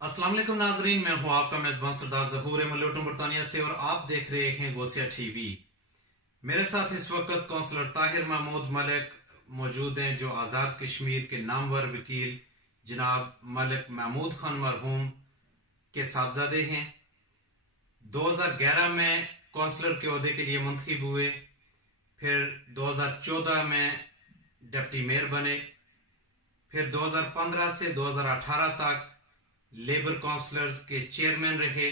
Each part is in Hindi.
अस्सलाम वालेकुम नाजरीन, मैं हूं आपका मेजबान सरदार जहूर मलोटम बरतानिया से और आप देख रहे हैं गोसिया टीवी। मेरे साथ इस वक्त कौंसलर ताहिर महमूद मलिक मौजूद हैं, जो आज़ाद कश्मीर के नामवर वकील जनाब मलिक महमूद खान मरहूम के साहबजादे हैं। 2011 में कौंसलर के ओहदे के लिए मुंतखब हुए, फिर 2014 में डिप्टी मेयर बने, फिर 2015 से 2018 तक लेबर काउंसलर्स के चेयरमैन रहे।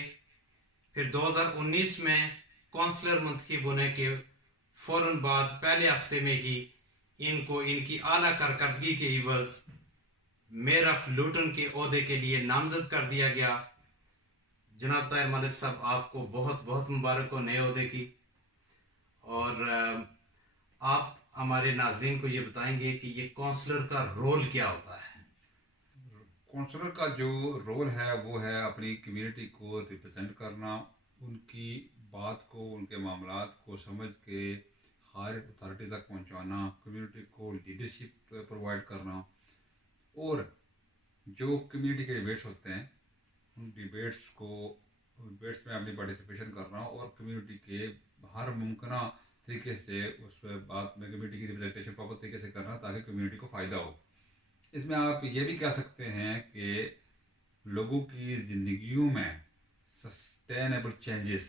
फिर 2019 में काउंसलर मुंतखब होने के फौरन बाद पहले हफ्ते में ही इनको इनकी आला कारकर्दगी के इवज मेयर ऑफ लूटन के ओहदे के लिए नामजद कर दिया गया। जनाब ताहिर मलिक साहब, आपको बहुत बहुत मुबारक हो नए ओहदे की। और आप हमारे नाजरीन को ये बताएंगे कि ये काउंसलर का रोल क्या होता है। काउंसलर का जो रोल है वो है अपनी कम्युनिटी को रिप्रेजेंट करना, उनकी बात को, उनके मामलात को समझ के हायर अथॉरिटी तक पहुंचाना, कम्युनिटी को लीडरशिप प्रोवाइड करना, और जो कम्युनिटी के डिबेट्स होते हैं उन डिबेट्स में अपनी पार्टिसिपेशन करना और कम्युनिटी के हर मुमकिन तरीके से उस बात में कम्युनिटी की रिप्रेजेंटेशन प्रॉपर तरीके से करना ताकि कम्युनिटी को फ़ायदा हो। इसमें आप ये भी कह सकते हैं कि लोगों की ज़िंदगियों में सस्टेनेबल चेंजेस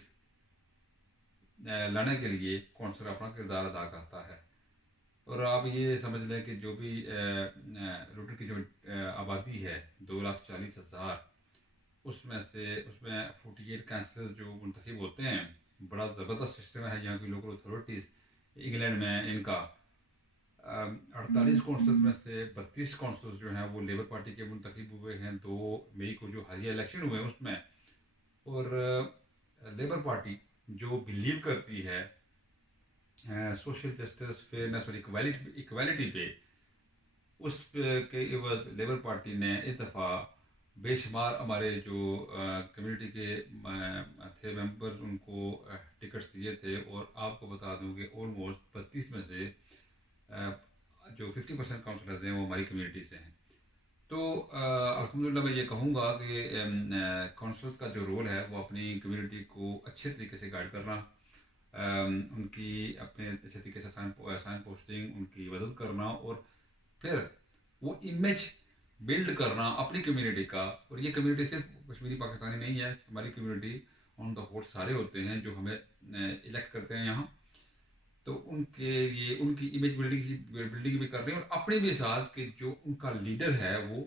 लाने के लिए कौंसलर अपना किरदार अदा करता है। और आप ये समझ लें कि जो भी लूटर की जो आबादी है 2,40,000, उसमें 48 काउंसलर्स जो मुंतखब होते हैं। बड़ा ज़बरदस्त सिस्टम है यहाँ की लोकल अथॉरिटीज़। इंग्लैंड में इनका 48 काउंसलर्स में से 32 काउंसलर्स जो हैं वो लेबर पार्टी के मुंतखब हुए हैं 2 मई को जो हालिया इलेक्शन हुए उसमें। और लेबर पार्टी जो बिलीव करती है सोशल जस्टिस, फेयरनेस और इक्वालिटी पे, उस के एवज लेबर पार्टी ने इस दफ़ा बेशुमार हमारे जो कम्युनिटी के थे मेंबर्स उनको टिकट्स दिए थे। और आपको बता दूं कि ऑलमोस्ट 32 में से जो 50% काउंसलर्स हैं वो हमारी कम्युनिटी से हैं। तो अल्हम्दुलिल्लाह मैं ये कहूँगा कि काउंसलर्स का जो रोल है वो अपनी कम्युनिटी को अच्छे तरीके से गाइड करना, उनकी अपने अच्छे तरीके से साइन पोस्टिंग, उनकी मदद करना, और फिर वो इमेज बिल्ड करना अपनी कम्युनिटी का। और ये कम्युनिटी सिर्फ कश्मीरी पाकिस्तानी नहीं है, हमारी कम्युनिटी ऑन द होल सारे होते हैं जो हमें इलेक्ट करते हैं यहाँ। तो उनके ये उनकी इमेज बिल्डिंग भी कर रहे हैं, और अपने भी साथ कि जो उनका लीडर है वो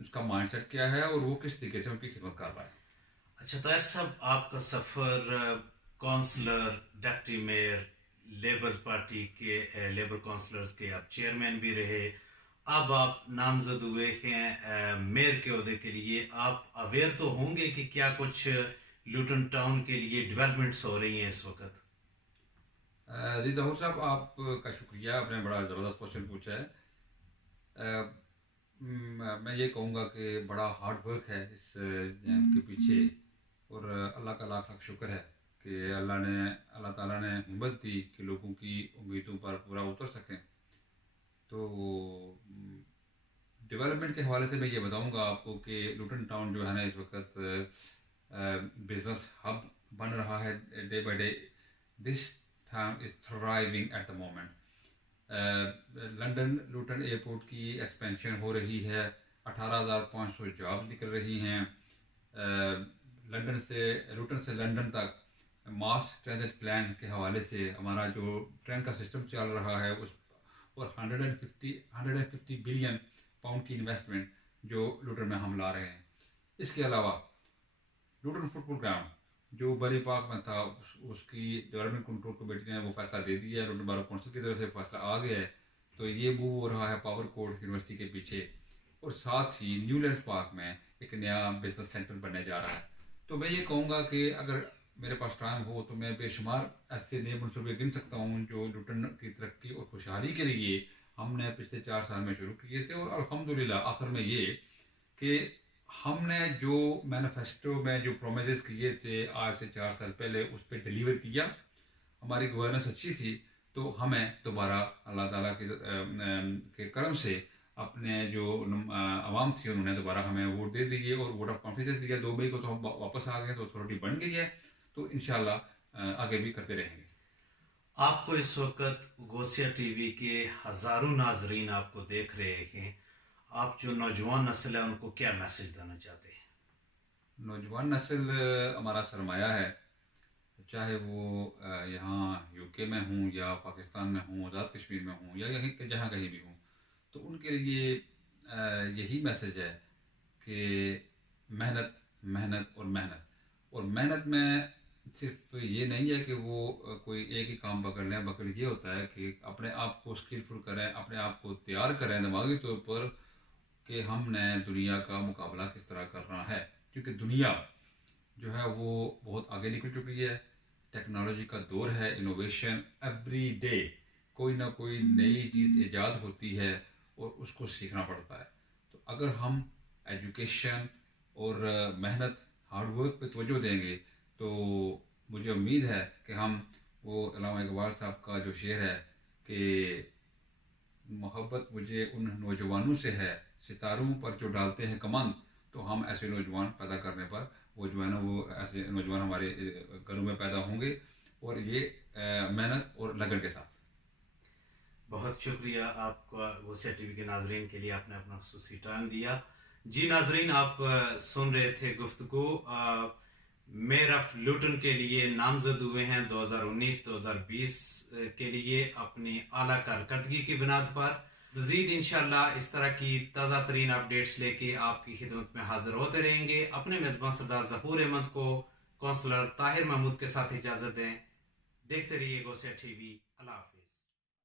उसका माइंडसेट क्या है और वो किस तरीके से उनकी खिदमत कर रहा है। अच्छा ताहिर साहब, आपका सफ़र councillor, deputy mayor, labour party के लेबर काउंसलर्स के आप चेयरमैन भी रहे, अब आप नामजद हुए हैं मेयर के ओहदे के लिए। आप अवेयर तो होंगे कि क्या कुछ लूटन टाउन के लिए डेवलपमेंट्स हो रही हैं इस वक्त। जी जहूर साहब, आपका शुक्रिया, आपने बड़ा ज़बरदस्त क्वेश्चन पूछा है। मैं ये कहूँगा कि बड़ा हार्ड वर्क है इस के पीछे, और अल्लाह का लाख लाख शुक्र है कि अल्लाह ताला ने हिम्मत दी कि लोगों की उम्मीदों पर पूरा उतर सकें। तो डेवलपमेंट के हवाले से मैं ये बताऊंगा आपको कि लूटन टाउन जो है ना इस वक्त बिजनेस हब बन रहा है day by day. This town is thriving at the moment. London Luton airport की एक्सपेंशन हो रही है, 18,500 जॉब निकल रही हैं। लूटन से लंदन तक मास ट्रांजिट प्लान के हवाले से हमारा जो ट्रेन का सिस्टम चल रहा है उस, और 150 बिलियन पाउंड की इन्वेस्टमेंट जो लूटन में हम ला रहे हैं। इसके अलावा लूटन फुटबॉल ग्राउंड जो बरी पार्क में था उसकी डेवलपमेंट कंट्रोल कमेटी ने वो फैसला दे दिया है, लूटन बारो काउंसिल की तरफ से फैसला आ गया है। तो ये मूव हो रहा है पावर कोर्ट यूनिवर्सिटी के पीछे, और साथ ही न्यूलैंड्स पार्क में एक नया बिजनेस सेंटर बनने जा रहा है। तो मैं ये कहूँगा कि अगर मेरे पास टाइम हो तो मैं बेशुमार ऐसे नए मनसूबे गिन सकता हूँ जो लुटन की तरक्की और खुशहाली के लिए हमने पिछले 4 साल में शुरू किए थे। और अल्हम्दुलिल्लाह आखिर में ये कि हमने जो मैनिफेस्टो में जो प्रोमिस किए थे आज से 4 साल पहले उस पर डिलीवर किया। हमारी गवर्नेंस अच्छी थी तो हमें दोबारा अल्लाह ताला के करम से अपने जो आवाम थी उन्होंने दोबारा हमें वोट दे दिए और वोट ऑफ कॉन्फिडेंस दिया 2 मई को, तो हम वापस आ गए, तो अथॉरिटी बन गई है। तो इंशाल्लाह आगे भी करते रहेंगे। आपको इस वक्त गोसिया टीवी के हजारों नाजरीन आपको देख रहे हैं, आप जो नौजवान नस्ल है उनको क्या मैसेज देना चाहते हैं? नौजवान नस्ल हमारा सरमाया है, चाहे वो यहाँ यूके में हूँ या पाकिस्तान में हूँ, आज़ाद कश्मीर में हूँ या यहीं जहाँ कहीं भी हूँ, तो उनके लिए यही मैसेज है कि मेहनत मेहनत और मेहनत। और मेहनत में सिर्फ ये नहीं है कि वो कोई एक ही काम पकड़ लें, बल्कि ये होता है कि अपने आप को स्किलफुल करें, अपने आप को तैयार करें दिमागी तौर पर कि हमने दुनिया का मुकाबला किस तरह करना है। क्योंकि दुनिया जो है वो बहुत आगे निकल चुकी है, टेक्नोलॉजी का दौर है, इनोवेशन एवरी डे, कोई ना कोई नई चीज़ ईजाद होती है और उसको सीखना पड़ता है। तो अगर हम एजुकेशन और मेहनत, हार्डवर्क पे तवज्जो देंगे तो मुझे उम्मीद है कि हम वो अल्लामा इकबाल साहब का जो शेर है कि मोहब्बत मुझे उन नौजवानों से है सितारों पर जो डालते हैं कमंद, तो हम ऐसे नौजवान पैदा करने पर वो जो है ना वो ऐसे नौजवान हमारे घरों में पैदा होंगे, और ये मेहनत और लगन के साथ। बहुत शुक्रिया आपका गोसिया टीवी के नाजरीन के लिए, आपने अपना खुसूसी टाइम दिया। जी नाजरीन, आप सुन रहे थे गुफ्तगू मेयर ऑफ लुटन के लिए नामजद हुए हैं 2019-2020 के लिए अपनी आला कारकर्दगी की बुनियाद पर। मजीद इंशाल्लाह इस तरह की ताज़ा तरीन अपडेट्स लेके आपकी खिदमत में हाजिर होते रहेंगे। अपने मेज़बान सरदार ज़हूर अहमद को कौंसलर ताहिर महमूद के साथ इजाज़त दें। देखते रहिए गोसिया टीवी। अल्लाह हाफ़िज़।